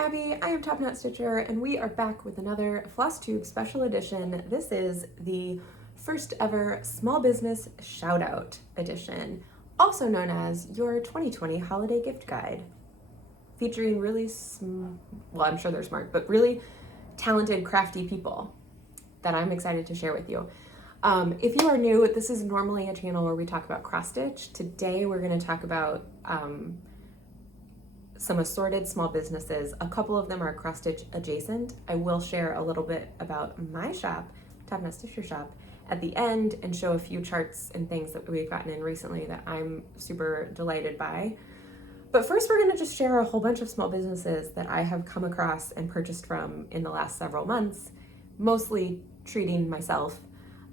Abby, I am Top Knot Stitcher, and we are back with another Flosstube special edition. This is the first ever small business shout out edition, also known as your 2020 holiday gift guide, featuring really well, I'm sure they're smart, but really talented, crafty people that I'm excited to share with you. If you are new, this is normally a channel where we talk about cross stitch. Today we're going to talk about some assorted small businesses. A couple of them are cross stitch adjacent. I will share a little bit about my shop, Top Knot Stitcher Shop, at the end and show a few charts and things that we've gotten in recently that I'm super delighted by. But first, we're going to just share a whole bunch of small businesses that I have come across and purchased from in the last several months, mostly treating myself,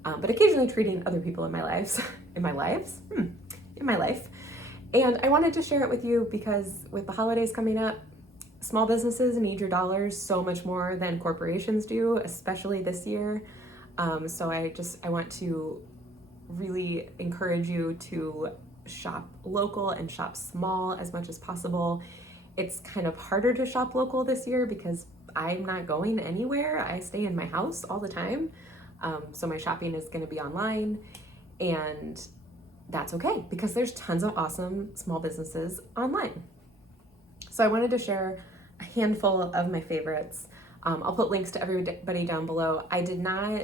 but occasionally treating other people in my lives. In my life. And I wanted to share it with you because with the holidays coming up, small businesses need your dollars so much more than corporations do, especially this year. So I want to really encourage you to shop local and shop small as much as possible. It's kind of harder to shop local this year because I'm not going anywhere. I stay in my house all the time. So my shopping is going to be online, and that's okay because there's tons of awesome small businesses online. So I wanted to share a handful of my favorites. I'll put links to everybody down below. I did not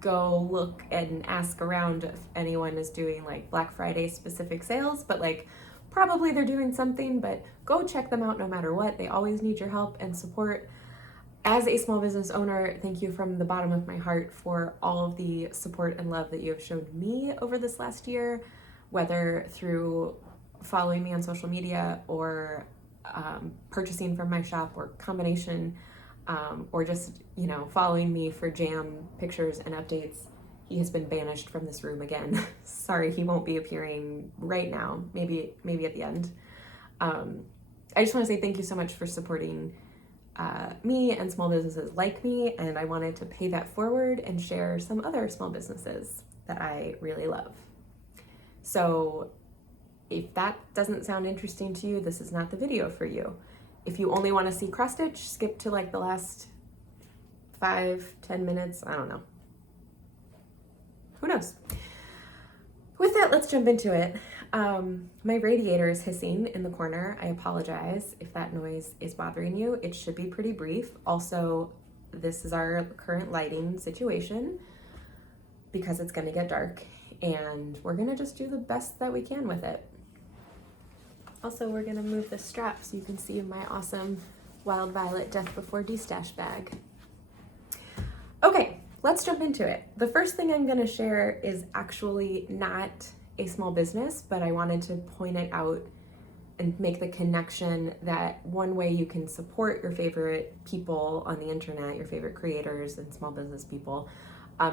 go look and ask around if anyone is doing Black Friday specific sales, but probably they're doing something, but go check them out no matter what. They always need your help and support. As a small business owner, thank you from the bottom of my heart for all of the support and love that you have shown me over this last year, whether through following me on social media or purchasing from my shop or combination, or just, following me for jam pictures and updates. He has been banished from this room again. Sorry, he won't be appearing right now, maybe at the end. I just want to say thank you so much for supporting me and small businesses like me, and I wanted to pay that forward and share some other small businesses that I really love. So if that doesn't sound interesting to you, this is not the video for you. If you only want to see cross stitch, skip to the last 5-10 minutes. I don't know. Who knows? With that, let's jump into it. My radiator is hissing in the corner. I apologize if that noise is bothering you. It should be pretty brief. Also, this is our current lighting situation because it's going to get dark, and we're going to just do the best that we can with it. Also, we're going to move the strap so you can see my awesome Wild Violet Death Before Destash bag. Okay, let's jump into it. The first thing I'm going to share is actually not a small business, but I wanted to point it out and make the connection that one way you can support your favorite people on the internet, your favorite creators and small business people,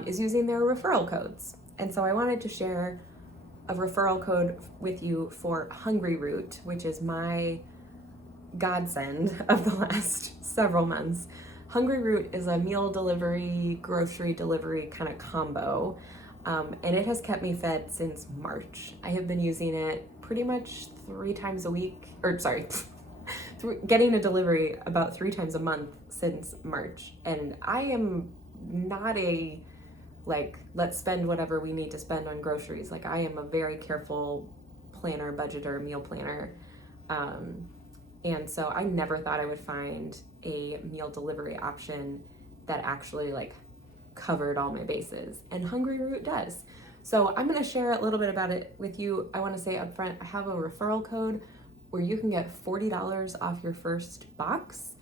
is using their referral codes. And so I wanted to share a referral code with you for Hungry Root, which is my godsend of the last several months. Hungry Root is a meal delivery, grocery delivery kind of combo. And it has kept me fed since March. I have been using it pretty much 3 times a week, getting a delivery about 3 times a month since March. And I am not a, let's spend whatever we need to spend on groceries. I am a very careful planner, budgeter, meal planner. And so I never thought I would find a meal delivery option that actually covered all my bases, and Hungry Root does. So I'm going to share a little bit about it with you. I want to say up front, I have a referral code where you can get $40 off your first box.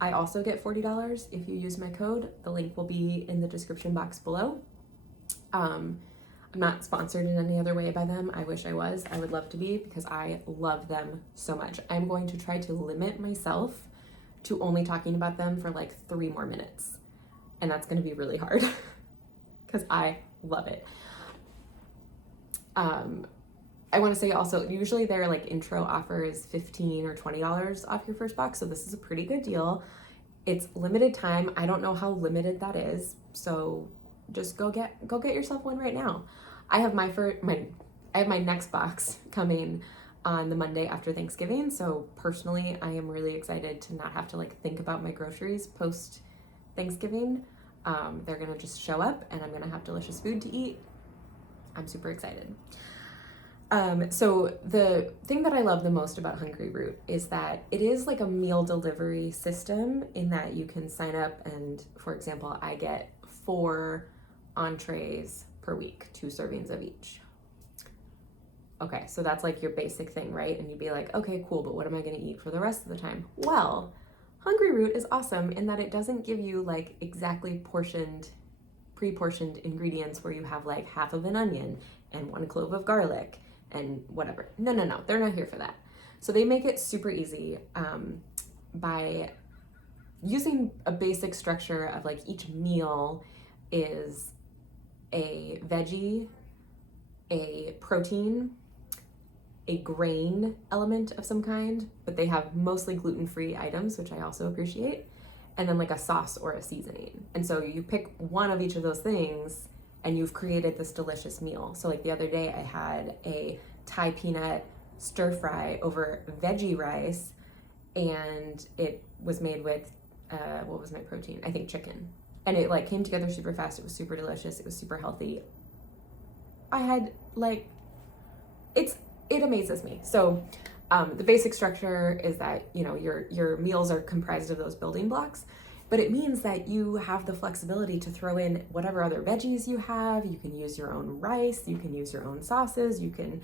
I also get $40 if you use my code. The link will be in the description box below. I'm not sponsored in any other way by them. I wish I was. I would love to be because I love them so much. I'm going to try to limit myself to only talking about them for 3 more minutes. And that's going to be really hard because I love it. I want to say also, usually their intro offer is $15 or $20 off your first box. So this is a pretty good deal. It's limited time. I don't know how limited that is. So just go get yourself one right now. I have my next box coming on the Monday after Thanksgiving. So personally, I am really excited to not have to like think about my groceries post Thanksgiving. They're gonna just show up and I'm gonna have delicious food to eat. I'm super excited. So the thing that I love the most about Hungry Root is that it is like a meal delivery system in that you can sign up and, for example, I get 4 entrees per week, 2 servings of each. Okay, so that's like your basic thing, right? And you'd be like, okay, cool, but what am I gonna eat for the rest of the time? Well, Hungry Root is awesome in that it doesn't give you like exactly pre-portioned ingredients where you have like half of an onion and 1 clove of garlic and whatever. No, they're not here for that. So they make it super easy by using a basic structure of like each meal is a veggie, a protein, a grain element of some kind, but they have mostly gluten-free items, which I also appreciate, and then like a sauce or a seasoning. And so you pick one of each of those things and you've created this delicious meal. So like the other day I had a Thai peanut stir fry over veggie rice, and it was made with, what was my protein? I think chicken. And it like came together super fast. It was super delicious. It was super healthy. I had like, it amazes me. So the basic structure is that, you know, your meals are comprised of those building blocks, but it means that you have the flexibility to throw in whatever other veggies you have. You can use your own rice, you can use your own sauces, you can,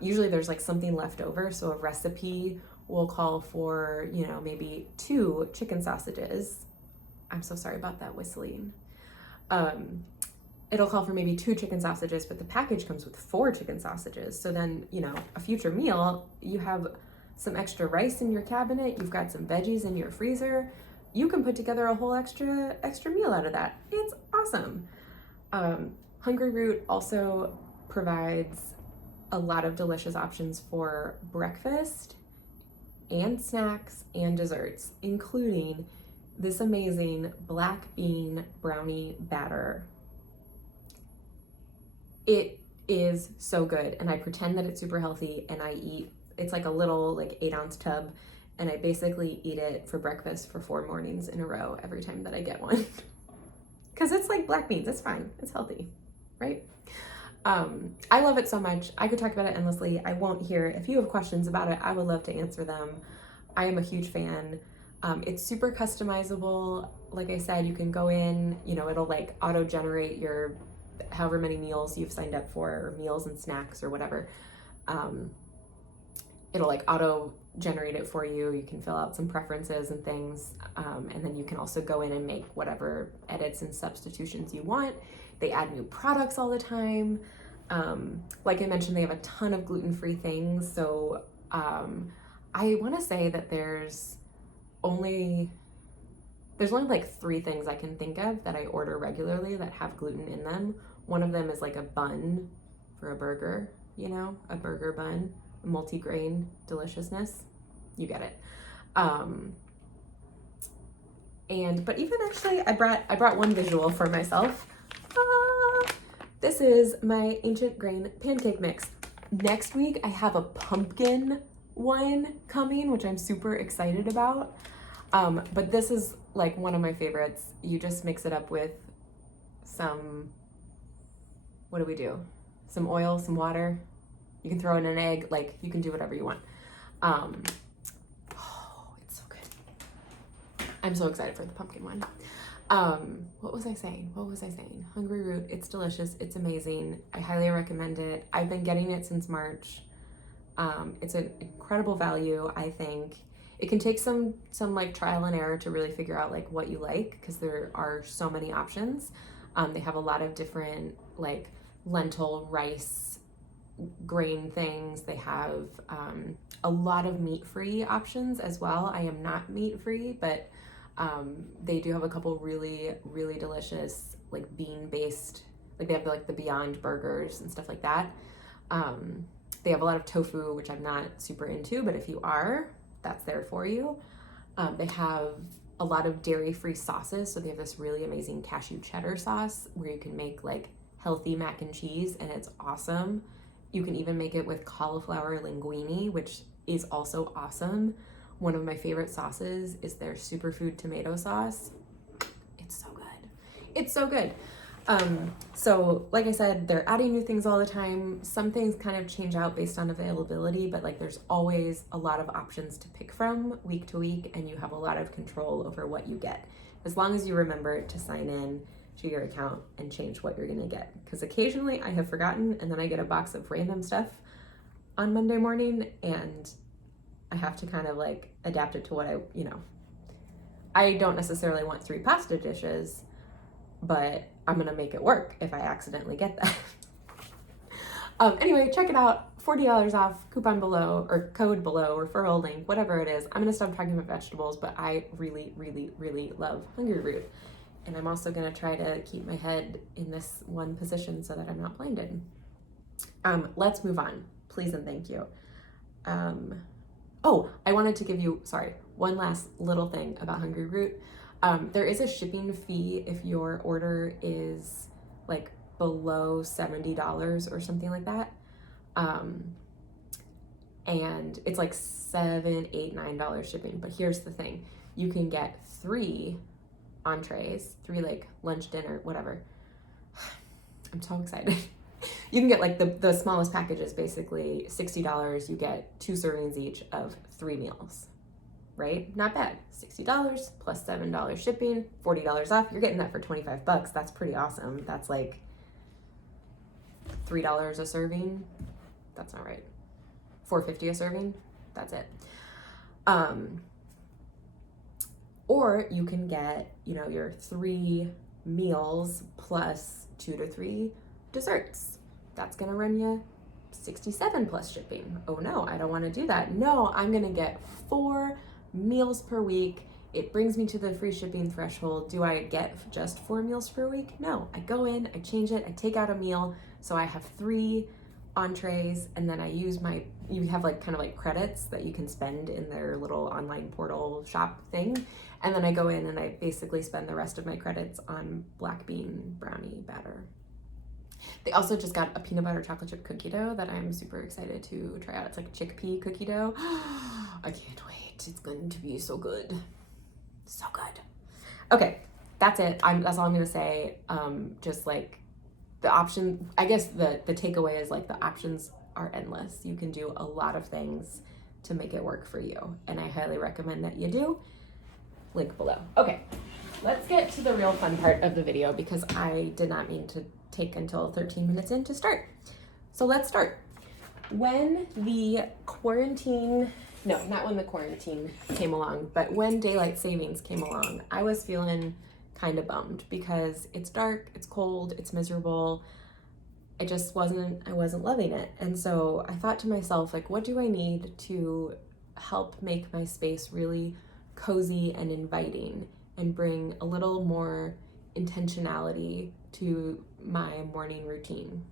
usually there's like something left over. So a recipe will call for, you know, maybe 2 chicken sausages. I'm so sorry about that whistling. It'll call for maybe 2 chicken sausages, but the package comes with 4 chicken sausages. So then, you know, a future meal, you have some extra rice in your cabinet, you've got some veggies in your freezer. You can put together a whole extra meal out of that. It's awesome. Hungry Root also provides a lot of delicious options for breakfast and snacks and desserts, including this amazing black bean brownie batter. It is so good, and I pretend that it's super healthy, and it's like a little like 8-ounce tub, and I basically eat it for breakfast for 4 mornings in a row every time that I get one. Because it's like black beans, it's fine, it's healthy, right? I love it so much. I could talk about it endlessly. I won't here. If you have questions about it, I would love to answer them. I am a huge fan. It's super customizable. Like I said, you can go in, you know, it'll like auto-generate your however many meals you've signed up for, or meals and snacks or whatever. It'll like auto-generate it for you. You can fill out some preferences and things. And then you can also go in and make whatever edits and substitutions you want. They add new products all the time. Like I mentioned, they have a ton of gluten-free things. So I want to say that there's only like 3 things I can think of that I order regularly that have gluten in them. One of them is like a bun for a burger, you know, a burger bun, multi-grain deliciousness. You get it. But even actually, I brought one visual for myself. This is my ancient grain pancake mix. Next week, I have a pumpkin one coming, which I'm super excited about. But this is like one of my favorites. You just mix it up with some, what do we do? Some oil, some water. You can throw in an egg, like you can do whatever you want. It's so good. I'm so excited for the pumpkin one. What was I saying? Hungry Root, it's delicious. It's amazing. I highly recommend it. I've been getting it since March. It's an incredible value, I think. It can take some like trial and error to really figure out like what you like, because there are so many options. They have a lot of different like lentil, rice, grain things. They have a lot of meat-free options as well. I am not meat-free, but they do have a couple really, really delicious like bean-based, like they have like the Beyond burgers and stuff like that. They have a lot of tofu, which I'm not super into, but if you are, that's there for you. They have a lot of dairy-free sauces. So they have this really amazing cashew cheddar sauce where you can make like healthy mac and cheese, and it's awesome. You can even make it with cauliflower linguine, which is also awesome. One of my favorite sauces is their superfood tomato sauce. It's so good. It's so good. So like I said, they're adding new things all the time. Some things kind of change out based on availability, but like there's always a lot of options to pick from week to week, and you have a lot of control over what you get, as long as you remember to sign in to your account and change what you're gonna get. Because occasionally I have forgotten, and then I get a box of random stuff on Monday morning, and I have to kind of like adapt it to what I don't necessarily want 3 pasta dishes, but I'm gonna make it work if I accidentally get that. Anyway, check it out. $40 off, coupon below, or code below, referral link, whatever it is. I'm gonna stop talking about vegetables, but I really, really, really love Hungry Root. And I'm also gonna try to keep my head in this one position so that I'm not blinded. Let's move on, please and thank you. Oh, I wanted to give you, one last little thing about Hungry Root. There is a shipping fee if your order is like below $70 or something like that. And it's like $7, $8, $9 shipping. But here's the thing. You can get 3 entrees, 3 like lunch, dinner, whatever. I'm so excited. You can get like the smallest package is basically $60. You get 2 servings each of 3 meals. Right? Not bad. $60 plus $7 shipping, $40 off. You're getting that for $25. That's pretty awesome. That's like $3 a serving. That's not right. $4.50 a serving. That's it. Or you can get, your 3 meals plus 2 to 3 desserts. That's gonna run you $67 plus shipping. Oh no, I don't want to do that. No, I'm gonna get 4 meals per week. It brings me to the free shipping threshold. Do I get just 4 meals per week? No, I go in, I change it, I take out a meal. So I have 3 entrees, and then I use you have like kind of like credits that you can spend in their little online portal shop thing. And then I go in and I basically spend the rest of my credits on black bean brownie batter. They also just got a peanut butter chocolate chip cookie dough that I'm super excited to try out. It's like chickpea cookie dough. I can't wait. It's going to be so good. So good. Okay, that's it. That's all I'm gonna say. Just like the option, I guess the takeaway is like the options are endless. You can do a lot of things to make it work for you, and I highly recommend that you do. Link below. Okay, let's get to the real fun part of the video, because I did not mean to take until 13 minutes in to start. So let's start. When the quarantine came along, but when daylight savings came along, I was feeling kind of bummed because it's dark, it's cold, it's miserable. I wasn't loving it. And so I thought to myself, like, what do I need to help make my space really cozy and inviting and bring a little more intentionality to my morning routine?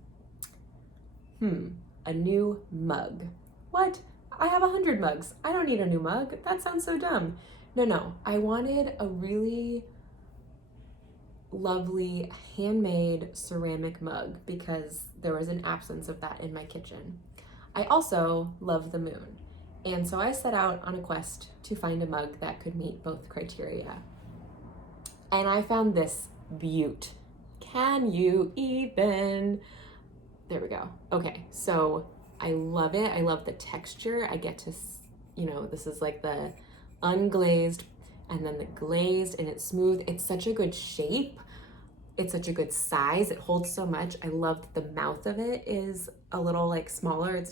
A new mug. What? I have 100 mugs. I don't need a new mug. That sounds so dumb. No. I wanted a really lovely handmade ceramic mug because there was an absence of that in my kitchen. I also love the moon. And so I set out on a quest to find a mug that could meet both criteria. And I found this beaut. Can you even? There we go. Okay, so I love it. I love the texture. I get to, this is like the unglazed and then the glazed, and it's smooth. It's such a good shape. It's such a good size. It holds so much. I love that the mouth of it is a little like smaller.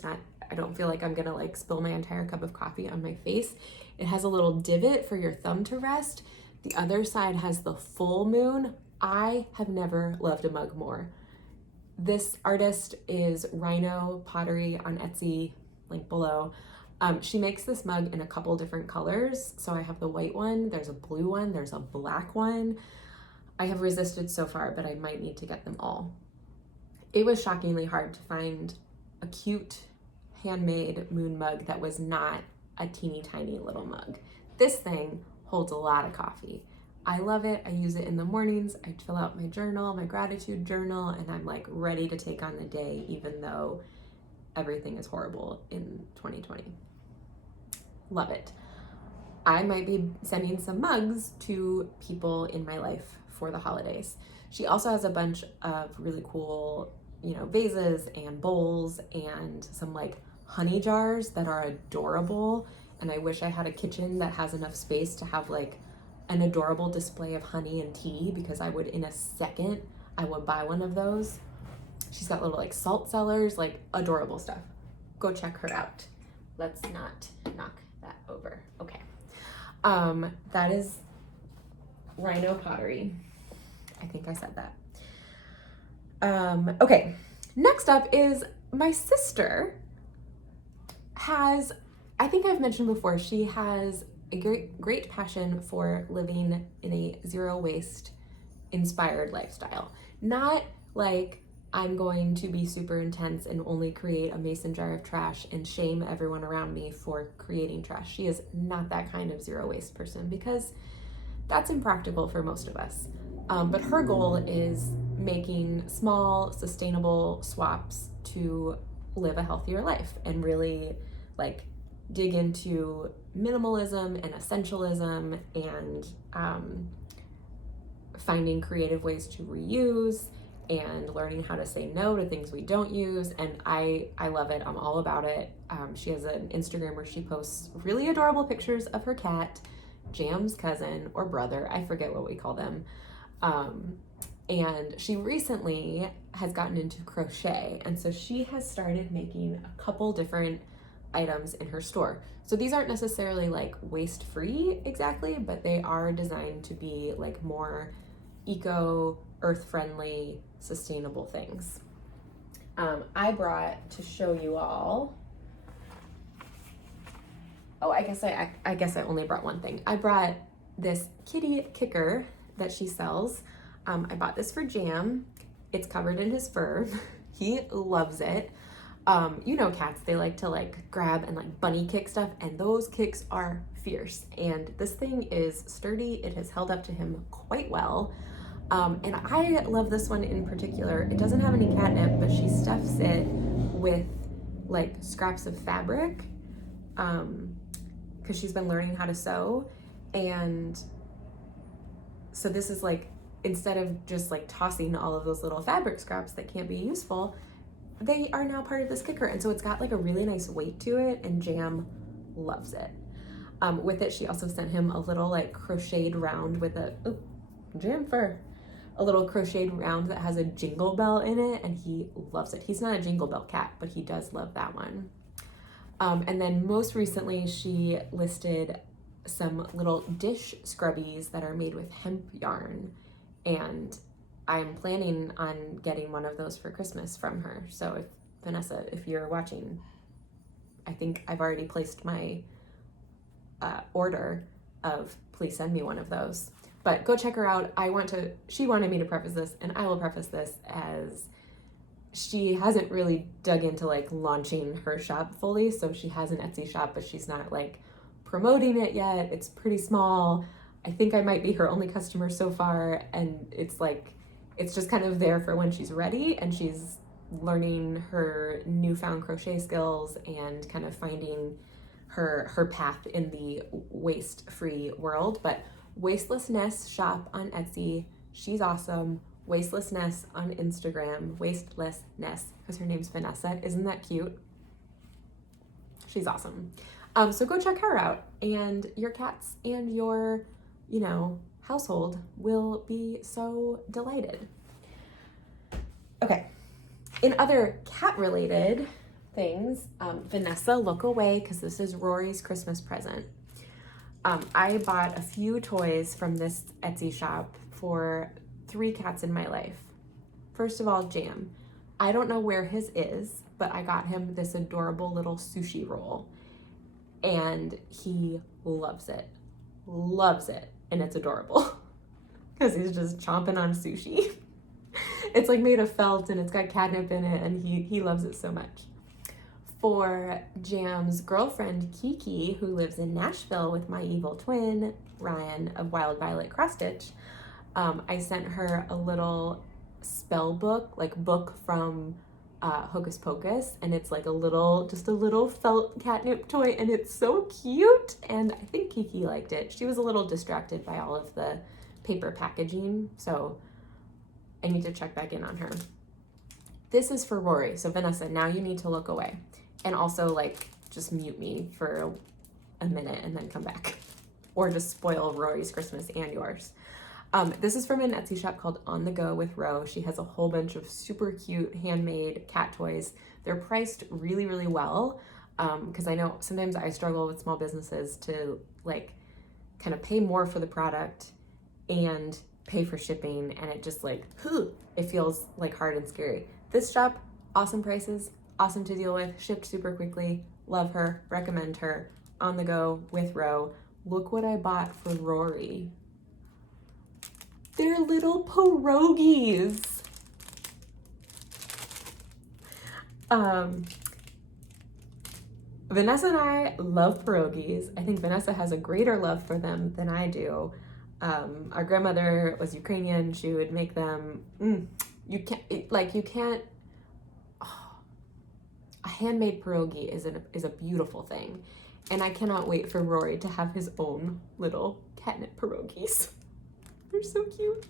I don't feel like I'm gonna like spill my entire cup of coffee on my face. It has a little divot for your thumb to rest. The other side has the full moon. I have never loved a mug more. This artist is Rhino Pottery on Etsy, link below. She makes this mug in a couple different colors. So I have the white one, there's a blue one, there's a black one. I have resisted so far, but I might need to get them all. It was shockingly hard to find a cute handmade moon mug that was not a teeny tiny little mug. This thing holds a lot of coffee. I love it. I use it in the mornings. I fill out my journal, my gratitude journal, and I'm like ready to take on the day, even though everything is horrible in 2020. Love it. I might be sending some mugs to people in my life for the holidays. She also has a bunch of really cool, vases and bowls and some like honey jars that are adorable. And I wish I had a kitchen that has enough space to have like an adorable display of honey and tea, because I would buy one of those. She's got little like salt cellars, like adorable stuff. Go check her out. Let's not knock that over. Okay. That is Rhino Pottery. I think I said that. Okay. Next up is my sister has, I think I've mentioned before, she has a great passion for living in a zero waste inspired lifestyle. Not like I'm going to be super intense and only create a mason jar of trash and shame everyone around me for creating trash. She is not that kind of zero waste person, because that's impractical for most of us. But her goal is making small, sustainable swaps to live a healthier life and really like dig into minimalism and essentialism and finding creative ways to reuse and learning how to say no to things we don't use. And I love it. I'm all about it. She has an Instagram where she posts really adorable pictures of her cat, Jam's cousin or brother, I forget what we call them. And she recently has gotten into crochet. And so she has started making a couple different items in her store. So these aren't necessarily like waste-free exactly, but they are designed to be like more eco, earth-friendly, sustainable things. I brought to show you all. Oh, I guess I only brought one thing. I brought this kitty kicker that she sells. I bought this for Jam. It's covered in his fur. He loves it. Cats, they like to like grab and like bunny kick stuff, and those kicks are fierce. And this thing is sturdy. It has held up to him quite well. And I love this one in particular. It doesn't have any catnip, but she stuffs it with like scraps of fabric, because she's been learning how to sew. And so this is like, instead of just like tossing all of those little fabric scraps that can't be useful, they are now part of this kicker. And so it's got like a really nice weight to it, and Jam loves it. With it, she also sent him a little like crocheted round with Jam fur. A little crocheted round that has a jingle bell in it, and he loves it. He's not a jingle bell cat, but he does love that one. And then most recently, she listed some little dish scrubbies that are made with hemp yarn, and I'm planning on getting one of those for Christmas from her. So if Vanessa, if you're watching, I think I've already placed my order of please send me one of those. But go check her out. She wanted me to preface this, and I will preface this as she hasn't really dug into like launching her shop fully. So she has an Etsy shop, but she's not like promoting it yet. It's pretty small. I think I might be her only customer so far. And it's just kind of there for when she's ready and she's learning her newfound crochet skills and kind of finding her path in the waste-free world. But Wastelessness shop on Etsy. She's awesome. Wastelessness on Instagram. Wastelessness, because her name's Vanessa. Isn't that cute? She's awesome. So go check her out, and your cats and your, household will be so delighted. Okay. In other cat-related things, Vanessa, look away, because this is Rory's Christmas present. I bought a few toys from this Etsy shop for 3 cats in my life. First of all, Jam. I don't know where his is, but I got him this adorable little sushi roll, and he loves it. Loves it, and it's adorable because he's just chomping on sushi. It's like made of felt, and it's got catnip in it, and he loves it so much. For Jam's girlfriend, Kiki, who lives in Nashville with my evil twin, Ryan of Wild Violet Cross Stitch, I sent her a little spell book, like book from Hocus Pocus, and it's like just a little felt catnip toy, and it's so cute, and I think Kiki liked it. She was a little distracted by all of the paper packaging, so I need to check back in on her. This is for Rory. So Vanessa, now you need to look away, and also like just mute me for a minute and then come back, or just spoil Rory's Christmas and yours. This is from an Etsy shop called On The Go with Ro. She has a whole bunch of super cute handmade cat toys. They're priced really, really well, because I know sometimes I struggle with small businesses to like kind of pay more for the product and pay for shipping, and it just like, it feels like hard and scary. This shop, awesome prices, awesome to deal with, shipped super quickly, love her, recommend her. On The Go with Ro. Look what I bought for Rory. They're little pierogies. Vanessa and I love pierogies. I think Vanessa has a greater love for them than I do. Our grandmother was Ukrainian. She would make them. A handmade pierogi is a beautiful thing, and I cannot wait for Rory to have his own little catnip pierogies. They're so cute.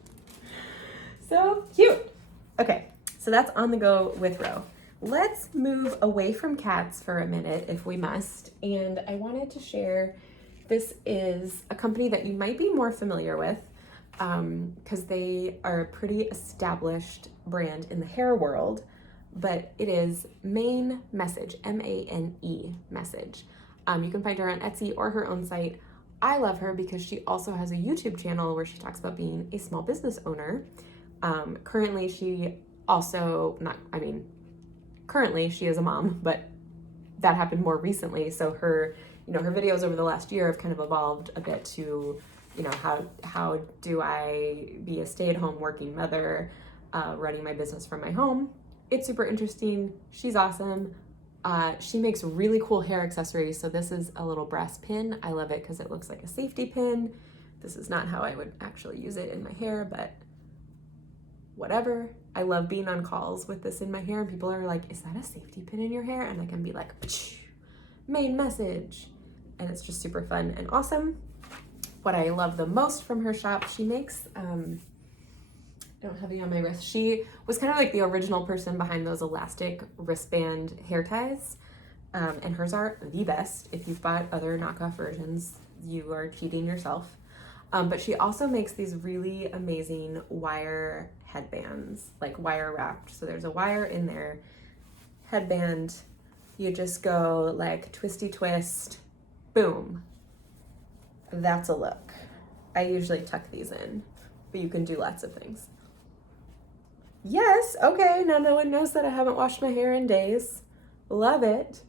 So cute. Okay, so that's On The Go with Ro. Let's move away from cats for a minute if we must. And I wanted to share, this is a company that you might be more familiar with, because they are a pretty established brand in the hair world, but it is Mane Message, M-A-N-E Message. You can find her on Etsy or her own site. I love her because she also has a YouTube channel where she talks about being a small business owner. Currently she is a mom, but that happened more recently. So her videos over the last year have kind of evolved a bit to, how do I be a stay-at-home working mother, running my business from my home. It's super interesting. She's awesome. She makes really cool hair accessories. So this is a little brass pin. I love it because it looks like a safety pin. This is not how I would actually use it in my hair, but whatever. I love being on calls with this in my hair, and people are like, is that a safety pin in your hair? And I can be like, Main Message. And it's just super fun and awesome. What I love the most from her shop, she makes, I don't have any on my wrist. She was kind of like the original person behind those elastic wristband hair ties. And hers are the best. If you've bought other knockoff versions, you are cheating yourself. But she also makes these really amazing wire headbands, like wire wrapped. So there's a wire in there, headband. You just go like twisty twist, boom. That's a look. I usually tuck these in, but you can do lots of things. Yes, okay, now no one knows that I haven't washed my hair in days. Love it.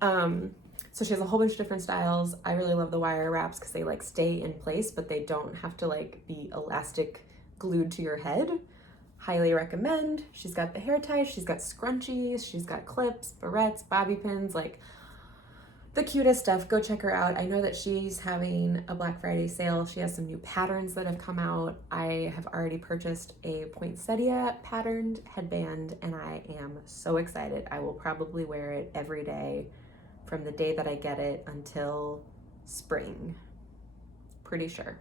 So she has a whole bunch of different styles. I really love the wire wraps because they like stay in place, but they don't have to like be elastic glued to your head. Highly recommend. She's got the hair ties, she's got scrunchies, she's got clips, barrettes, bobby pins, like the cutest stuff. Go check her out. I know that she's having a Black Friday sale. She has some new patterns that have come out. I have already purchased a poinsettia patterned headband, and I am so excited. I will probably wear it every day from the day that I get it until spring. Pretty sure.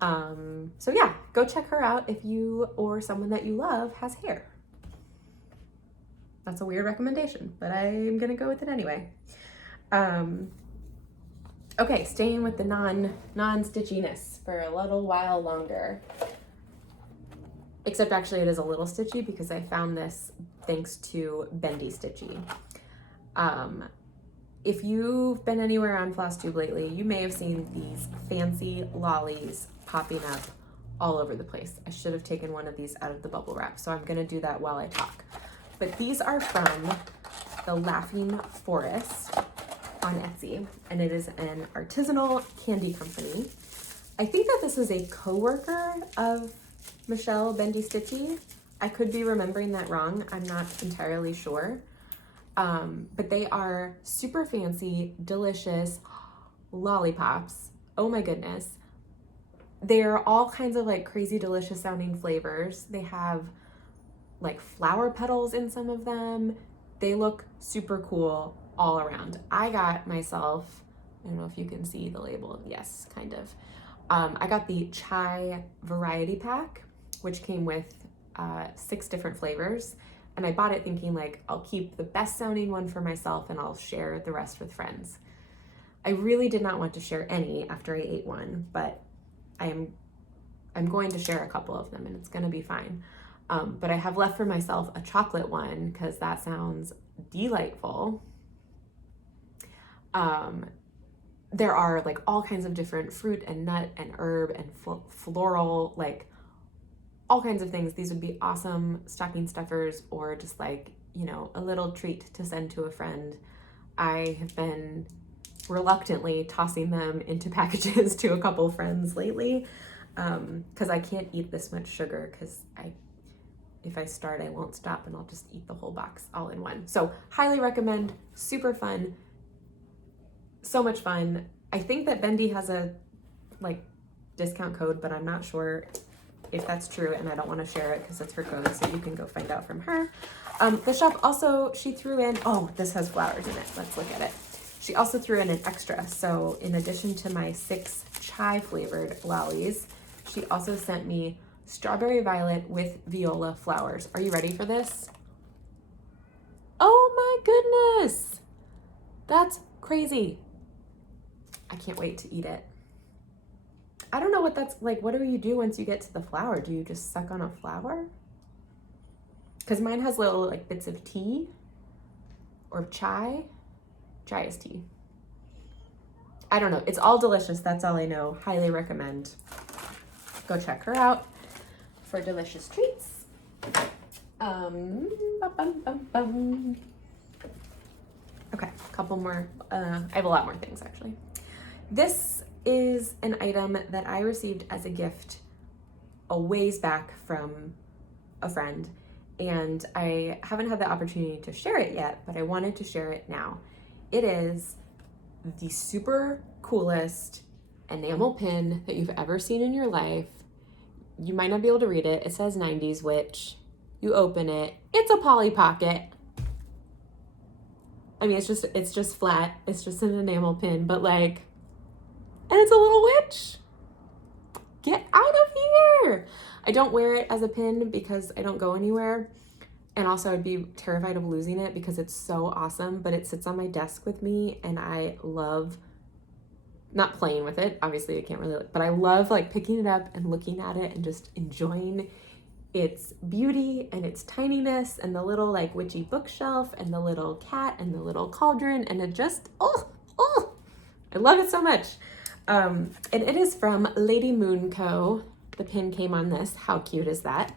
So yeah, go check her out if you or someone that you love has hair. That's a weird recommendation, but I'm gonna go with it anyway. Okay, staying with the non-stitchiness for a little while longer. Except actually it is a little stitchy because I found this thanks to Bendy Stitchy. If you've been anywhere on Flosstube lately, you may have seen these fancy lollies popping up all over the place. I should have taken one of these out of the bubble wrap, so I'm gonna do that while I talk. But these are from the Laughing Forest on Etsy, and it is an artisanal candy company. I think that this is a co-worker of Michelle Bendy Stitchy. I could be remembering that wrong. I'm not entirely sure. But they are super fancy, delicious lollipops. Oh my goodness. They're all kinds of like crazy delicious sounding flavors. They have like flower petals in some of them. They look super cool all around. I got myself, I don't know if you can see the label. Yes, kind of. I got the chai variety pack, which came with 6 different flavors. And I bought it thinking like, I'll keep the best sounding one for myself and I'll share the rest with friends. I really did not want to share any after I ate one, but I'm going to share a couple of them and it's gonna be fine. But I have left for myself a chocolate one because that sounds delightful. There are like all kinds of different fruit and nut and herb and floral, like all kinds of things. These would be awesome stocking stuffers or just like, you know, a little treat to send to a friend. I have been reluctantly tossing them into packages to a couple friends lately because I can't eat this much sugar because if I start, I won't stop and I'll just eat the whole box all in one. So highly recommend, super fun. So much fun. I think that Bendy has a like discount code, but I'm not sure if that's true and I don't want to share it because it's her code, so you can go find out from her. The shop also, she threw in, oh, this has flowers in it. Let's look at it. She also threw in an extra. So in addition to my 6 chai flavored lollies, she also sent me strawberry violet with viola flowers. Are you ready for this? Oh my goodness. That's crazy. I can't wait to eat it. I don't know what that's like. What do you do once you get to the flower? Do you just suck on a flower? Because mine has little like bits of tea or chai. Chai is tea. I don't know. It's all delicious. That's all I know. Highly recommend. Go check her out for delicious treats. Okay, a couple more. I have a lot more things actually. This is an item that I received as a gift a ways back from a friend, and I haven't had the opportunity to share it yet, but I wanted to share it now. It is the super coolest enamel pin that you've ever seen in your life. You might not be able to read it. It says 90s Witch. You open it. It's a Polly Pocket. I mean, it's just flat. It's just an enamel pin, but like, and it's a little witch. Get out of here. I don't wear it as a pin because I don't go anywhere. And also I'd be terrified of losing it because it's so awesome, but it sits on my desk with me and I love not playing with it. Obviously I can't really, but I love like picking it up and looking at it and just enjoying its beauty and its tininess and the little like witchy bookshelf and the little cat and the little cauldron, and it just, I love it so much. And it is from Lady Moon Co. The pin came on this. How cute is that?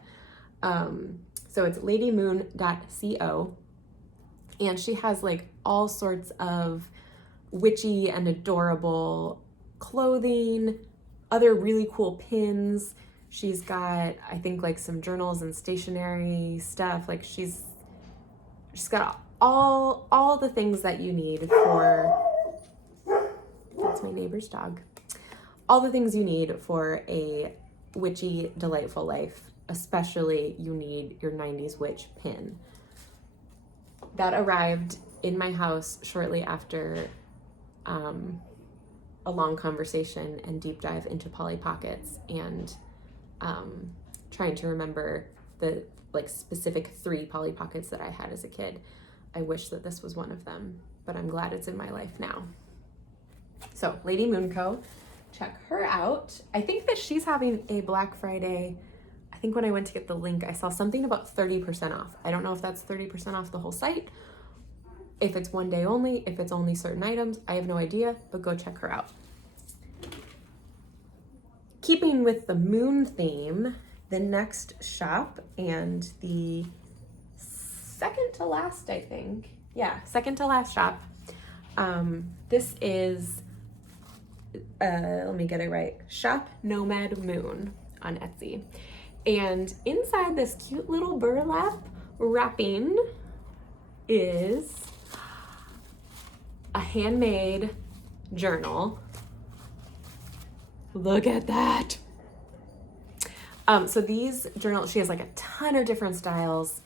So it's ladymoon.co, and she has like all sorts of witchy and adorable clothing, other really cool pins. She's got, I think, like some journals and stationery stuff. Like she's got all the things that you need for, that's my neighbor's dog. All the things you need for a witchy, delightful life. Especially you need your 90s Witch pin. That arrived in my house shortly after a long conversation and deep dive into Polly Pockets and trying to remember the like specific 3 Polly Pockets that I had as a kid. I wish that this was one of them, but I'm glad it's in my life now. So Lady Moon Co., check her out. I think that she's having a Black Friday. I think when I went to get the link, I saw something about 30% off. I don't know if that's 30% off the whole site, if it's one day only, if it's only certain items. I have no idea, but go check her out. Keeping with the moon theme, the next shop and the second to last, I think. Yeah, second to last shop. This is, let me get it right, Shop Nomad Moon on Etsy. And inside this cute little burlap wrapping is a handmade journal. Look at that. So these journals, she has like a ton of different styles,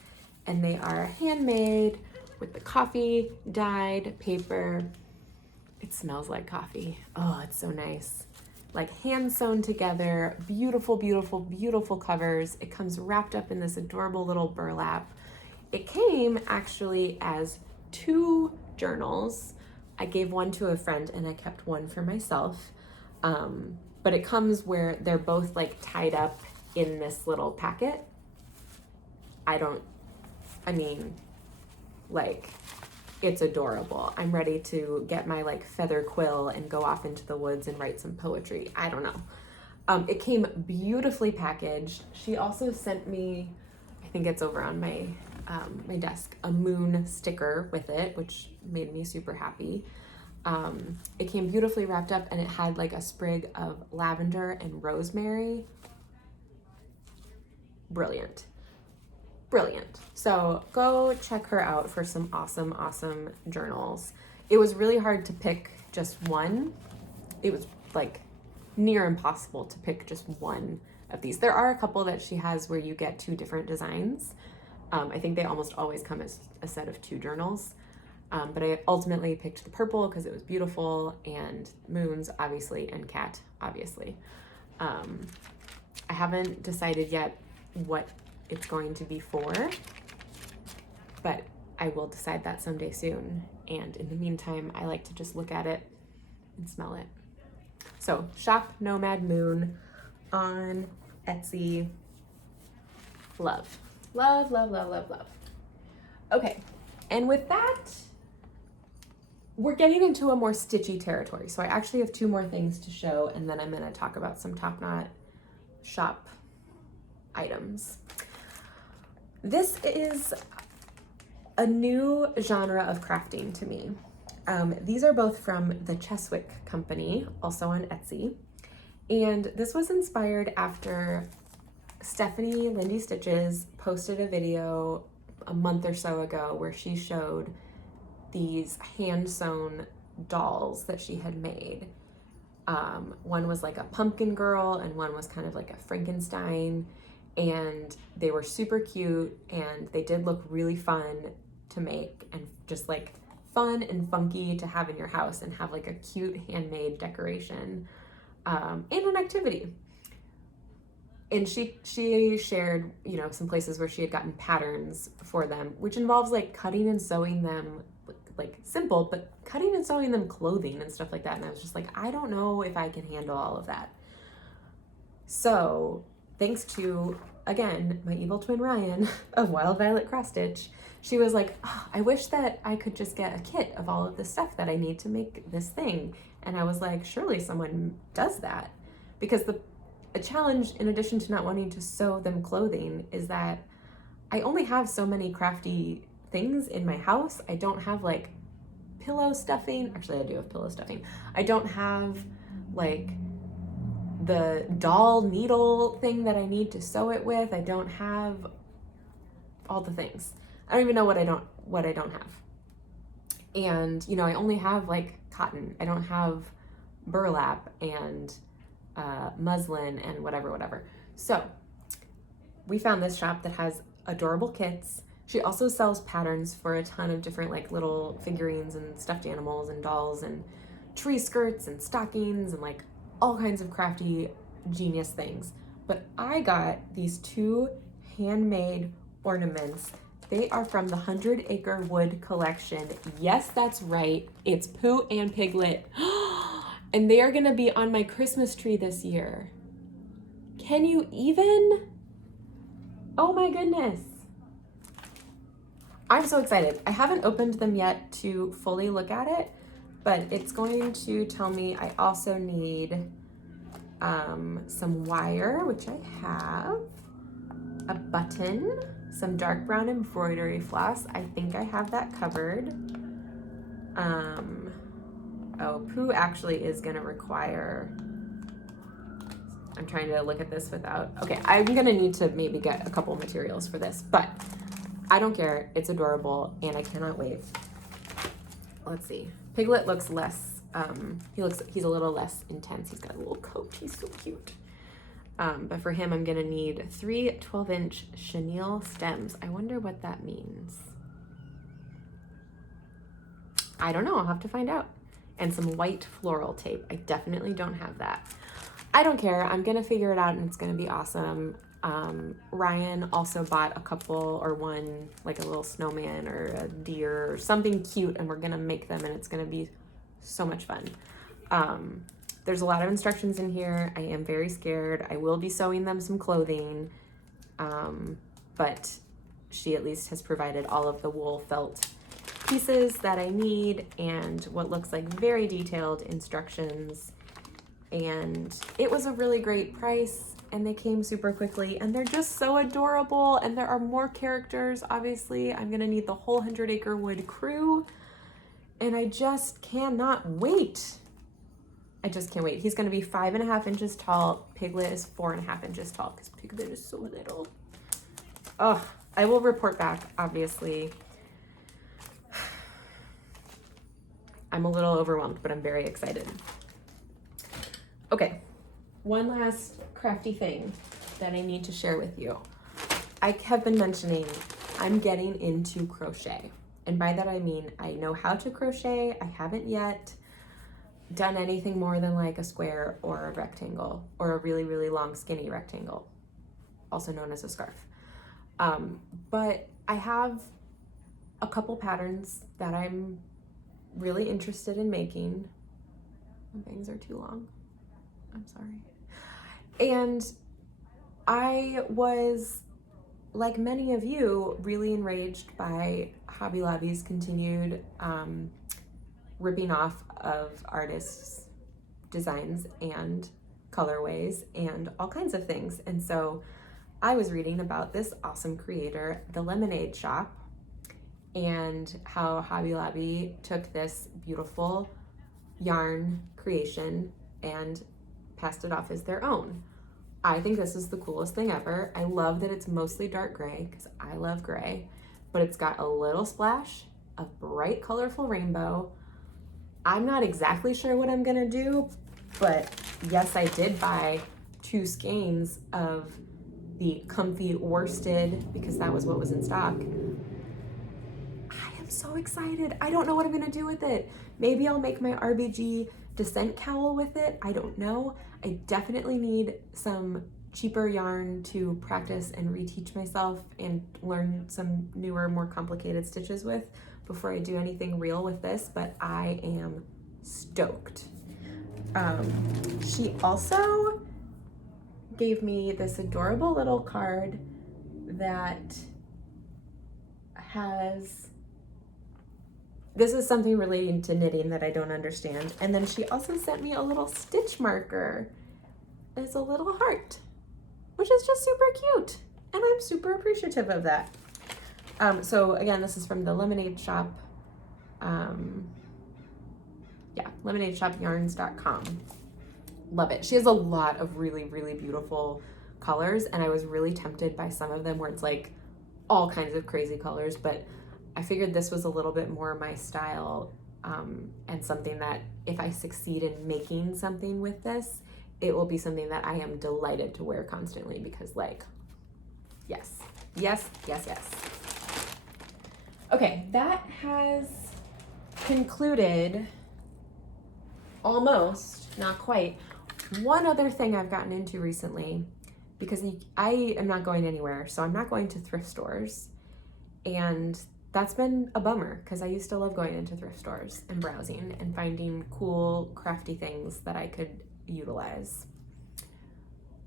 and they are handmade with the coffee dyed paper. It smells like coffee. Oh, it's so nice. Like hand sewn together, beautiful, beautiful, beautiful covers. It comes wrapped up in this adorable little burlap. It came actually as 2 journals. I gave one to a friend and I kept one for myself. But it comes where they're both like tied up in this little packet. Like, it's adorable. I'm ready to get my like feather quill and go off into the woods and write some poetry. I don't know. It came beautifully packaged. She also sent me, I think it's over on my my desk, a moon sticker with it, which made me super happy. It came beautifully wrapped up, and it had like a sprig of lavender and rosemary. Brilliant. Brilliant. So go check her out for some awesome, awesome journals. It was really hard to pick just one. It was like near impossible to pick just one of these. There are a couple that she has where you get 2 different designs. I think they almost always come as a set of 2 journals. But I ultimately picked the purple because it was beautiful, and moons, obviously, and cat, obviously. I haven't decided yet what it's going to be for, but I will decide that someday soon. And in the meantime, I like to just look at it and smell it. So shop Nomad Moon on Etsy. Love, love, love, love, love, love. Okay, and with that, we're getting into a more stitchy territory. So I actually have 2 more things to show, and then I'm going to talk about some Top Knot shop items. This is a new genre of crafting to me. These are both from the Cheswick Company, also on Etsy. And this was inspired after Stephanie Lindy Stitches posted a video a month or so ago where she showed these hand-sewn dolls that she had made. One was like a pumpkin girl, and one was kind of like a Frankenstein, and they were super cute, and they did look really fun to make, and just like fun and funky to have in your house and have like a cute handmade decoration, and an activity. And she shared, you know, some places where she had gotten patterns for them, which involves like cutting and sewing them, like simple, but cutting and sewing them clothing and stuff like that. And I was just like, I don't know if I can handle all of that. So thanks to, again, my evil twin Ryan of Wild Violet Cross Stitch, she was like, oh, I wish that I could just get a kit of all of the stuff that I need to make this thing. And I was like, surely someone does that. Because a challenge, in addition to not wanting to sew them clothing, is that I only have so many crafty things in my house. I don't have like pillow stuffing. Actually, I do have pillow stuffing. I don't have like the doll needle thing that I need to sew it with. I don't have all the things. I don't even know what I don't have. And, you know, I only have like cotton. I don't have burlap and muslin and whatever. So we found this shop that has adorable kits. She also sells patterns for a ton of different like little figurines and stuffed animals and dolls and tree skirts and stockings and like all kinds of crafty genius things. But I got these 2 handmade ornaments. They are from the 100 Acre Wood collection. Yes, that's right. It's Pooh and Piglet. And they are gonna be on my Christmas tree this year. Can you even? Oh my goodness. I'm so excited. I haven't opened them yet to fully look at it, but it's going to tell me I also need some wire, which I have, a button, some dark brown embroidery floss. I think I have that covered. Oh, Pooh actually is gonna require, I'm trying to look at this without, okay, I'm gonna need to maybe get a couple materials for this, but I don't care, it's adorable, and I cannot wait. Let's see, Piglet looks less, he's a little less intense. He's got a little coat, he's so cute. But for him, I'm gonna need 3 12-inch chenille stems. I wonder what that means. I don't know, I'll have to find out. And some white floral tape. I definitely don't have that. I don't care, I'm gonna figure it out and it's gonna be awesome. Ryan also bought a couple, or one, like a little snowman or a deer or something cute, and we're gonna make them and it's gonna be so much fun. There's a lot of instructions in here. I am very scared. I will be sewing them some clothing, but she at least has provided all of the wool felt pieces that I need and what looks like very detailed instructions. And it was a really great price, and they came super quickly, and they're just so adorable, and there are more characters. Obviously, I'm gonna need the whole 100 Acre Wood crew, and I just cannot wait. I just can't wait. He's gonna be 5.5 inches tall. Piglet is 4.5 inches tall because Piglet is so little. Oh, I will report back, obviously. I'm a little overwhelmed, but I'm very excited. Okay, one last crafty thing that I need to share with you. I have been mentioning I'm getting into crochet. And by that I mean I know how to crochet. I haven't yet done anything more than like a square or a rectangle, or a really, really long skinny rectangle, also known as a scarf. But I have a couple patterns that I'm really interested in making. My bangs are too long. I'm sorry. And I was, like many of you, really enraged by Hobby Lobby's continued ripping off of artists' designs and colorways and all kinds of things. And so I was reading about this awesome creator, The Lemonade Shop, and how Hobby Lobby took this beautiful yarn creation and passed it off as their own. I think this is the coolest thing ever. I love that it's mostly dark gray because I love gray, but it's got a little splash of bright, colorful rainbow. I'm not exactly sure what I'm gonna do, but yes, I did buy 2 skeins of the comfy worsted because that was what was in stock. I am so excited. I don't know what I'm gonna do with it. Maybe I'll make my RBG descent cowl with it. I don't know. I definitely need some cheaper yarn to practice and reteach myself and learn some newer, more complicated stitches with before I do anything real with this, but I am stoked. She also gave me this adorable little card that has, this is something relating to knitting that I don't understand. And then she also sent me a little stitch marker. It's a little heart, which is just super cute. And I'm super appreciative of that. So again, this is from the Lemonade Shop. lemonadeshopyarns.com. Love it. She has a lot of really, really beautiful colors, and I was really tempted by some of them where it's like all kinds of crazy colors, but I figured this was a little bit more my style, and something that if I succeed in making something with this, it will be something that I am delighted to wear constantly because, like, yes, yes, yes, yes. Okay, that has concluded, almost, not quite, one other thing I've gotten into recently, because I am not going anywhere, so I'm not going to thrift stores, and that's been a bummer because I used to love going into thrift stores and browsing and finding cool, crafty things that I could utilize.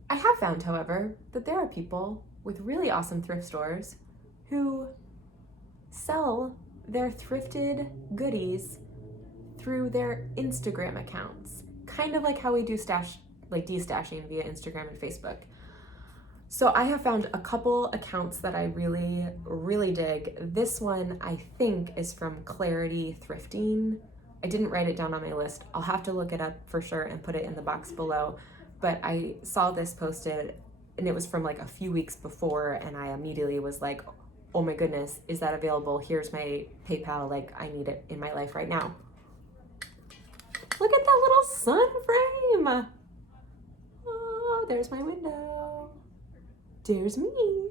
I have found, however, that there are people with really awesome thrift stores who sell their thrifted goodies through their Instagram accounts, kind of like how we do destashing via Instagram and Facebook. So I have found a couple accounts that I really, really dig. This one I think is from Clarity Thrifting. I didn't write it down on my list. I'll have to look it up for sure and put it in the box below. But I saw this posted and it was from like a few weeks before, and I immediately was like, oh my goodness, is that available? Here's my PayPal, like I need it in my life right now. Look at that little sun frame. Oh, Oh, there's my window. There's me.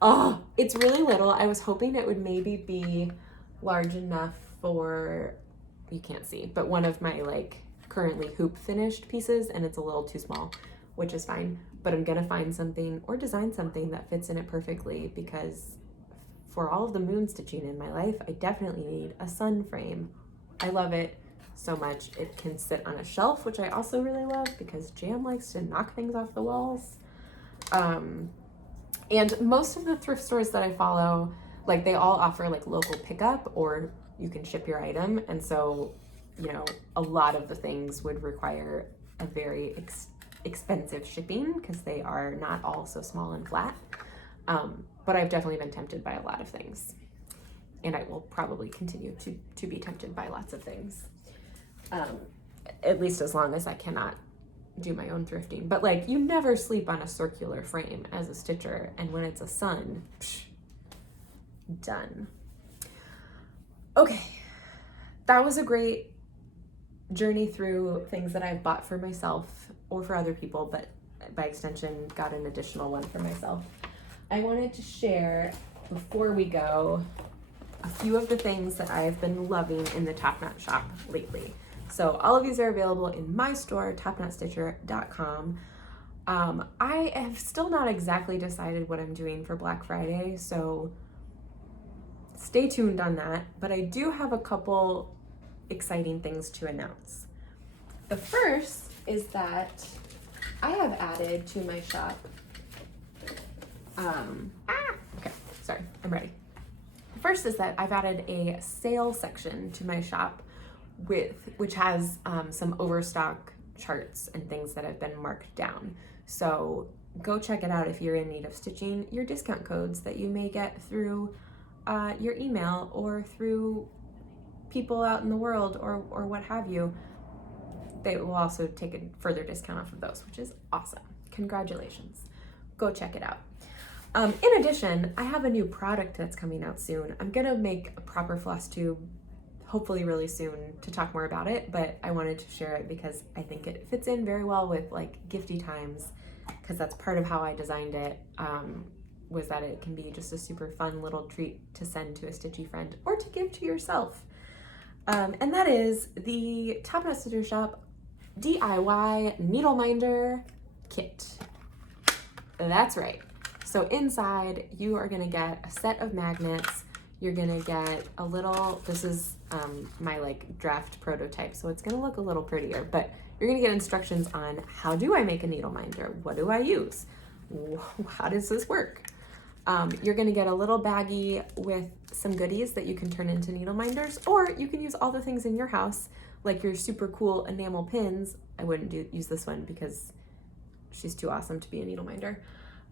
Oh, it's really little. I was hoping it would maybe be large enough for, you can't see, but one of my like currently hoop finished pieces, and it's a little too small, which is fine. But I'm gonna find something or design something that fits in it perfectly, because for all of the moon stitching in my life, I definitely need a sun frame. I love it so much. It can sit on a shelf, which I also really love because Jam likes to knock things off the walls. And most of the thrift stores that I follow, like they all offer like local pickup, or you can ship your item. And so, you know, a lot of the things would require a very expensive shipping because they are not all so small and flat. But I've definitely been tempted by a lot of things. And I will probably continue to be tempted by lots of things. At least as long as I cannot do my own thrifting. But like, you never sleep on a circular frame as a stitcher, and when it's a sun, done. Okay, that was a great journey through things that I've bought for myself or for other people, but by extension got an additional one for myself. I wanted to share, before we go, a few of the things that I've been loving in the Top Knot shop lately. So all of these are available in my store, topknotstitcher.com. I have still not exactly decided what I'm doing for Black Friday, so stay tuned on that. But I do have a couple exciting things to announce. The first is that I have added to my shop, okay, sorry, I'm ready. The first is that I've added a sale section to my shop which has some overstock charts and things that have been marked down. So go check it out if you're in need of stitching. Your discount codes that you may get through your email or through people out in the world or what have you, they will also take a further discount off of those, which is awesome. Congratulations. Go check it out. In addition, I have a new product that's coming out soon. I'm gonna make a proper Flosstube hopefully really soon to talk more about it, but I wanted to share it because I think it fits in very well with like gifty times, because that's part of how I designed it, was that it can be just a super fun little treat to send to a stitchy friend or to give to yourself. And that is the Top Knot Stitcher Shop DIY Needle Minder Kit. That's right. So inside you are gonna get a set of magnets. You're gonna get a little, this is my like draft prototype, so it's gonna look a little prettier, but you're gonna get instructions on how do I make a needle minder? What do I use? How does this work? You're gonna get a little baggie with some goodies that you can turn into needle minders, or you can use all the things in your house, like your super cool enamel pins. I wouldn't use this one because she's too awesome to be a needle minder.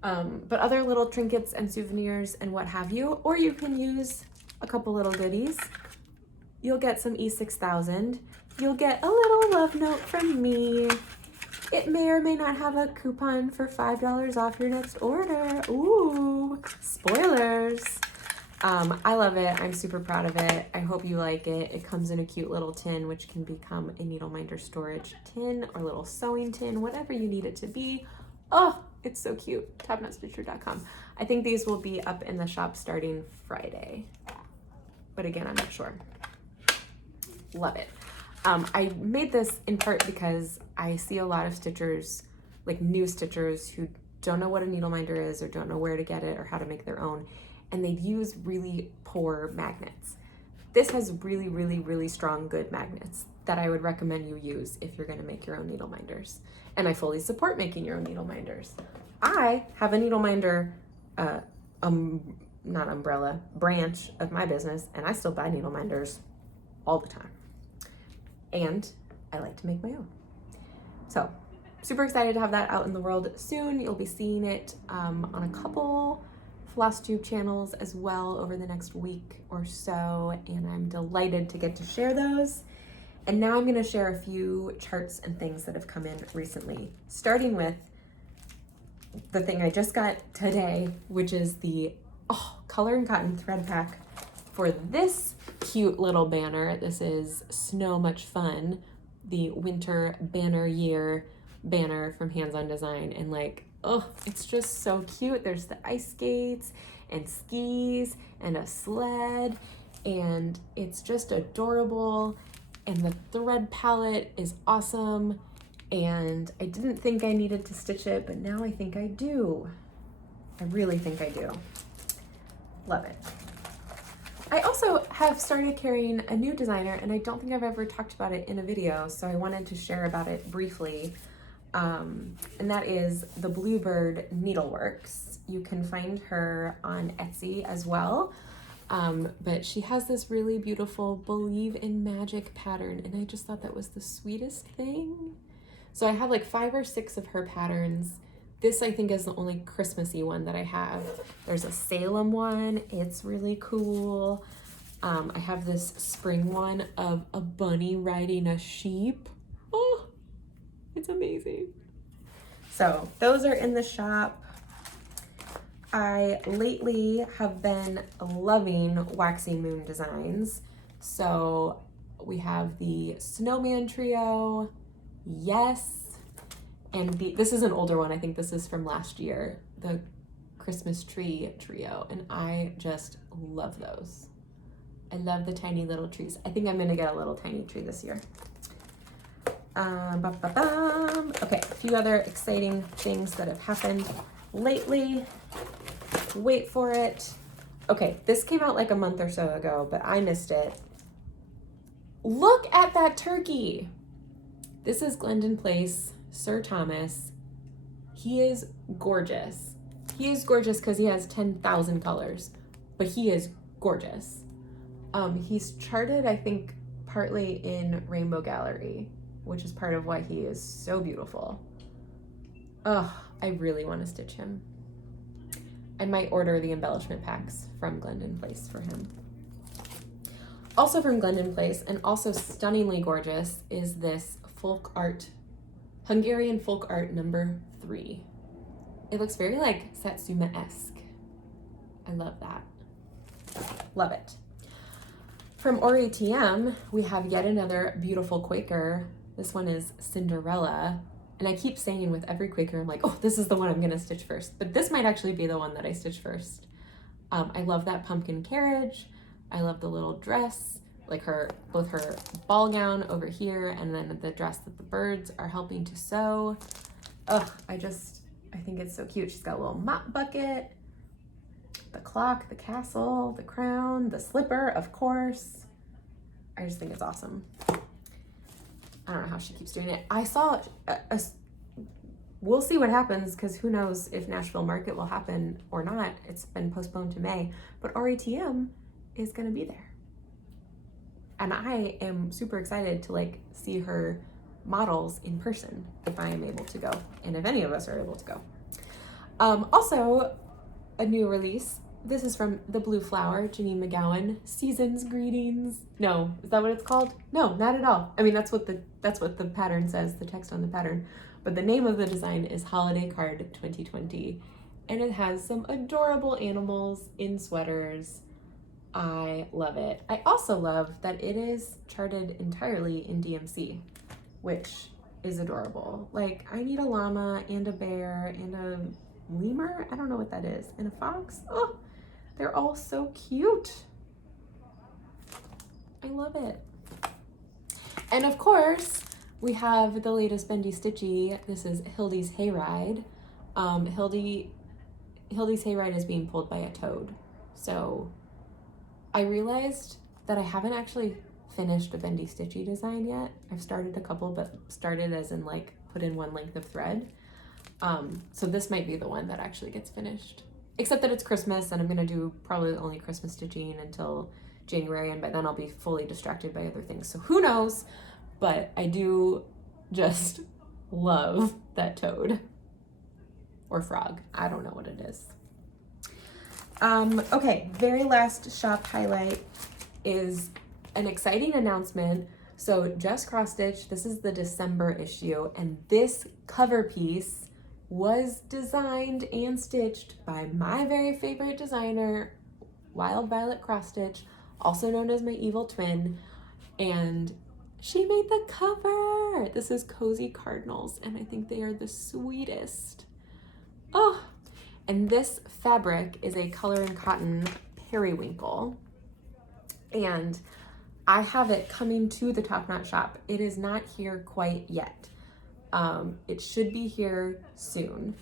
But other little trinkets and souvenirs and what have you, or you can use a couple little goodies. You'll get some E6000. You'll get a little love note from me. It may or may not have a coupon for $5 off your next order. Ooh, spoilers. I love it. I'm super proud of it. I hope you like it. It comes in a cute little tin, which can become a needle minder storage tin or little sewing tin, whatever you need it to be. Oh, it's so cute. topknotstitcher.com. I think these will be up in the shop starting Friday, but again, I'm not sure. Love it. I made this in part because I see a lot of stitchers, like new stitchers, who don't know what a needle minder is or don't know where to get it or how to make their own, and they use really poor magnets. This has really, really, really strong, good magnets that I would recommend you use if you're gonna make your own needle minders. And I fully support making your own needle minders. I have a needle minder, not umbrella, branch of my business, and I still buy needle minders all the time. And I like to make my own. So, super excited to have that out in the world soon. You'll be seeing it on a couple Flosstube channels as well over the next week or so, and I'm delighted to get to share those. And now I'm going to share a few charts and things that have come in recently, starting with the thing I just got today, which is the Color and Cotton thread pack for this cute little banner. This is Snow Much Fun, the winter banner year banner from Hands On Design, and like, oh, it's just so cute. There's the ice skates and skis and a sled, and it's just adorable. And the thread palette is awesome. And I didn't think I needed to stitch it, but now I think I do. I really think I do. Love it. I also have started carrying a new designer, and I don't think I've ever talked about it in a video, so I wanted to share about it briefly. And that is the Bluebird Needleworks. You can find her on Etsy as well. But she has this really beautiful Believe in Magic pattern, and I just thought that was the sweetest thing. So I have like 5 or 6 of her patterns. This I think is the only Christmassy one that I have. There's a Salem one, it's really cool. I have this spring one of a bunny riding a sheep. Oh, it's amazing. So those are in the shop. I lately have been loving Waxy Moon designs. So we have the Snowman Trio, yes. And this is an older one. I think this is from last year, the Christmas Tree Trio. And I just love those. I love the tiny little trees. I think I'm gonna get a little tiny tree this year. Okay, a few other exciting things that have happened lately. Wait for it. Okay, this came out like a month or so ago, but I missed it. Look at that turkey. This is Glendon Place, Sir Thomas. He is gorgeous. He is gorgeous because he has 10,000 colors, but he is gorgeous. He's charted, I think, partly in Rainbow Gallery, which is part of why he is so beautiful. Ugh, I really want to stitch him. I might order the embellishment packs from Glendon Place for him. Also from Glendon Place, and also stunningly gorgeous, is this folk art, Hungarian folk art number 3. It looks very like Satsuma-esque. I love that. Love it. From ORITM, we have yet another beautiful Quaker. This one is Cinderella. And I keep saying with every Quaker, I'm like, oh, this is the one I'm gonna stitch first. But this might actually be the one that I stitch first. I love that pumpkin carriage. I love the little dress, like both her ball gown over here and then the dress that the birds are helping to sew. Ugh, I think it's so cute. She's got a little mop bucket, the clock, the castle, the crown, the slipper, of course. I just think it's awesome. I don't know how she keeps doing it. I saw we'll see what happens, because who knows if Nashville Market will happen or not. It's been postponed to May, but ORITM is gonna be there. And I am super excited to like see her models in person if I am able to go, and if any of us are able to go. Also, a new release. This is from The Blue Flower, Janine McGowan. Season's Greetings. No, is that what it's called? No, not at all. I mean, that's what the pattern says, the text on the pattern. But the name of the design is Holiday Card 2020. And it has some adorable animals in sweaters. I love it. I also love that it is charted entirely in DMC, which is adorable. Like, I need a llama and a bear and a lemur. I don't know what that is. And a fox. Oh, they're all so cute. I love it. And of course, we have the latest Bendy Stitchy. This is Hildy's Hayride. Hildy's Hayride is being pulled by a toad. So I realized that I haven't actually finished a Bendy Stitchy design yet. I've started a couple, but started as in like put in one length of thread. So this might be the one that actually gets finished. Except that it's Christmas, and I'm gonna do probably only Christmas stitching until January, and by then I'll be fully distracted by other things. So who knows? But I do just love that toad. Or frog. I don't know what it is. Okay, very last shop highlight is an exciting announcement. So Just Cross Stitch, this is the December issue, and this cover piece was designed and stitched by my very favorite designer, Wild Violet Cross Stitch, also known as my evil twin. And She made the cover. This is Cozy Cardinals, and I think they are the sweetest. Oh, and this fabric is a color and cotton periwinkle, and I have it coming to the Top Knot shop. It is not here quite yet. It should be here soon.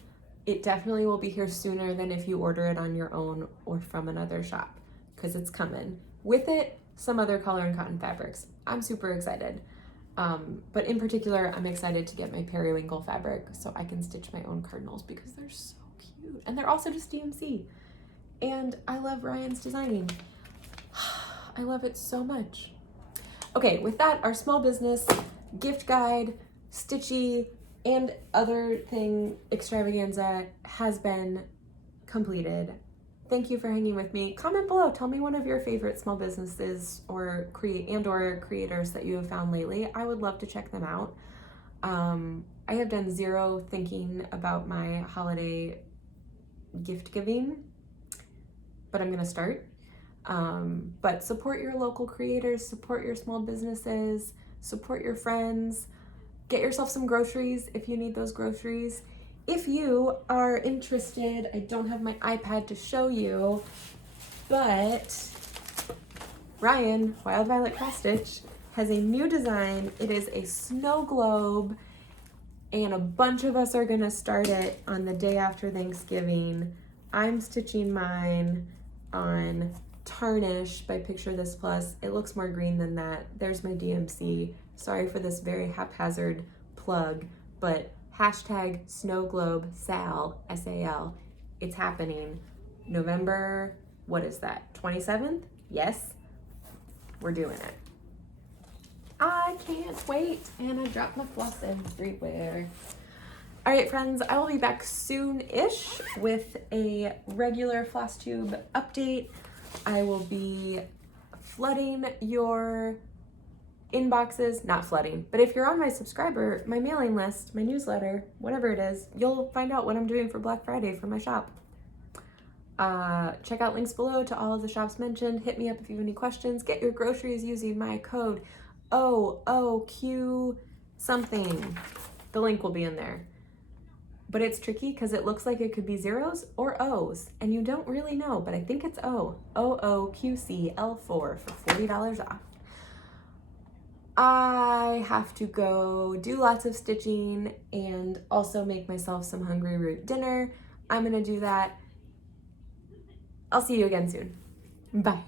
It definitely will be here sooner than if you order it on your own or from another shop, because it's coming. With it, some other color and cotton fabrics. I'm super excited. But in particular, I'm excited to get my periwinkle fabric so I can stitch my own cardinals because they're so cute. And they're also just DMC. And I love Ryan's designing. I love it so much. Okay, with that, our small business gift guide, stitchy, and other thing extravaganza has been completed. Thank you for hanging with me. Comment below, tell me one of your favorite small businesses or creators that you have found lately. I would love to check them out. I have done zero thinking about my holiday gift giving, but I'm gonna start. But support your local creators, support your small businesses, support your friends, get yourself some groceries if you need those groceries. If you are interested, I don't have my iPad to show you, but Ryan, Wild Violet Cross Stitch, has a new design. It is a snow globe, and a bunch of us are gonna start it on the day after Thanksgiving. I'm stitching mine on Tarnish by Picture This Plus. It looks more green than that. There's my DMC. Sorry for this very haphazard plug, but hashtag Snow Globe Sal, S-A-L. It's happening November, what is that, 27th? Yes, we're doing it. I can't wait, and I dropped my floss everywhere. All right, friends, I will be back soon-ish with a regular Flosstube update. I will be flooding your inboxes, not flooding, but if you're on my subscriber, my mailing list, my newsletter, whatever it is, you'll find out what I'm doing for Black Friday for my shop. Check out links below to all of the shops mentioned. Hit me up if you have any questions. Get your groceries using my code OOQ something. The link will be in there. But it's tricky because it looks like it could be zeros or O's, and you don't really know, but I think it's O. OOQCL4 for $40 off. I have to go do lots of stitching and also make myself some Hungry Root dinner. I'm gonna do that. I'll see you again soon. Bye.